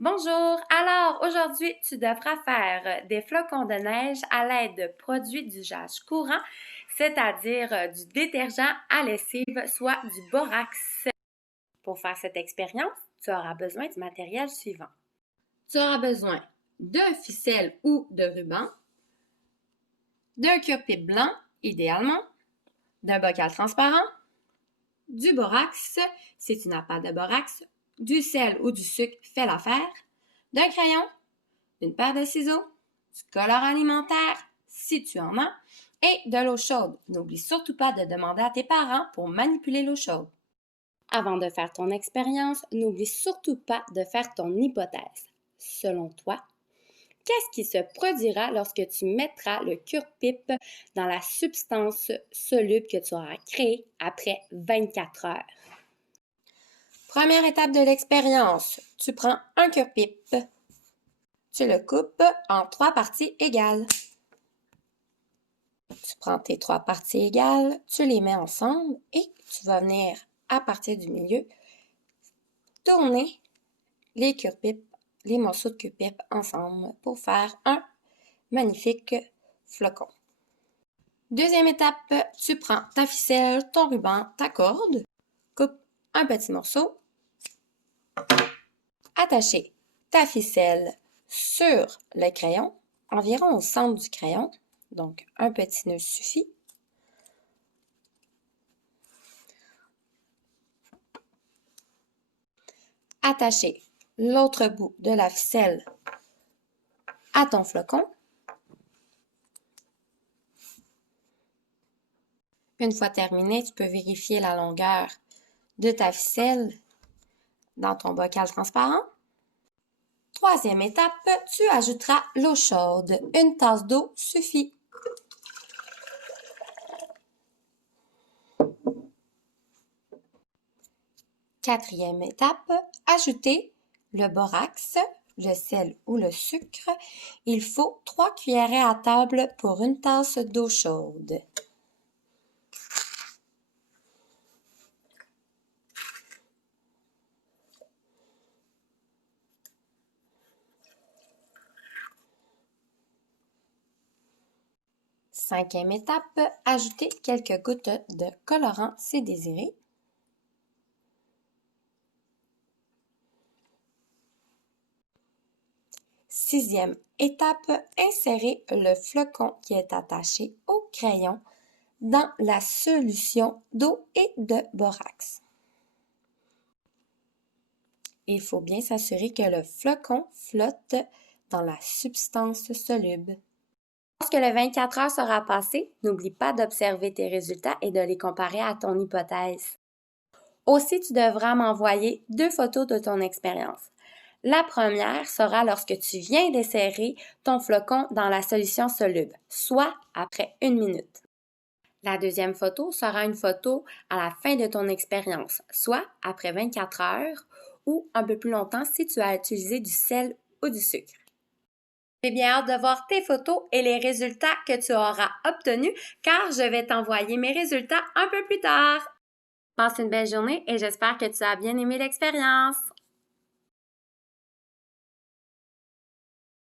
Bonjour! Alors, aujourd'hui, tu devras faire des flocons de neige à l'aide de produits d'usage courant, c'est-à-dire du détergent à lessive, soit du borax. Pour faire cette expérience, tu auras besoin du matériel suivant. Tu auras besoin d'un ficelle ou de ruban, d'un cure-pipe blanc, idéalement, d'un bocal transparent, du borax, si tu n'as pas de borax, du sel ou du sucre fait l'affaire, d'un crayon, une paire de ciseaux, du colore alimentaire, si tu en as, et de l'eau chaude. N'oublie surtout pas de demander à tes parents pour manipuler l'eau chaude. Avant de faire ton expérience, n'oublie surtout pas de faire ton hypothèse. Selon toi, qu'est-ce qui se produira lorsque tu mettras le cure-pipe dans la substance soluble que tu auras créée après 24 heures? Première étape de l'expérience, tu prends un cure-pipe. Tu le coupes en 3 parties égales. Tu prends tes 3 parties égales, tu les mets ensemble et tu vas venir, à partir du milieu, tourner les cure-pipes, les morceaux de cure-pipe ensemble pour faire un magnifique flocon. Deuxième étape, tu prends ta ficelle, ton ruban, ta corde, coupe un petit morceau, attacher ta ficelle sur le crayon, environ au centre du crayon, donc un petit nœud suffit. Attacher l'autre bout de la ficelle à ton flocon. Une fois terminé, tu peux vérifier la longueur de ta ficelle dans ton bocal transparent. Troisième étape, tu ajouteras l'eau chaude. Une tasse d'eau suffit. Quatrième étape, ajouter le borax, le sel ou le sucre. Il faut 3 cuillerées à table pour une tasse d'eau chaude. Cinquième étape, ajouter quelques gouttes de colorant si désiré. Sixième étape, insérer le flocon qui est attaché au crayon dans la solution d'eau et de borax. Il faut bien s'assurer que le flocon flotte dans la substance soluble. Lorsque le 24 heures sera passé, n'oublie pas d'observer tes résultats et de les comparer à ton hypothèse. Aussi, tu devras m'envoyer 2 photos de ton expérience. La première sera lorsque tu viens d'insérer ton flocon dans la solution soluble, soit après 1 minute. La deuxième photo sera une photo à la fin de ton expérience, soit après 24 heures ou un peu plus longtemps si tu as utilisé du sel ou du sucre. J'ai bien hâte de voir tes photos et les résultats que tu auras obtenus car je vais t'envoyer mes résultats un peu plus tard. Passe une belle journée et j'espère que tu as bien aimé l'expérience.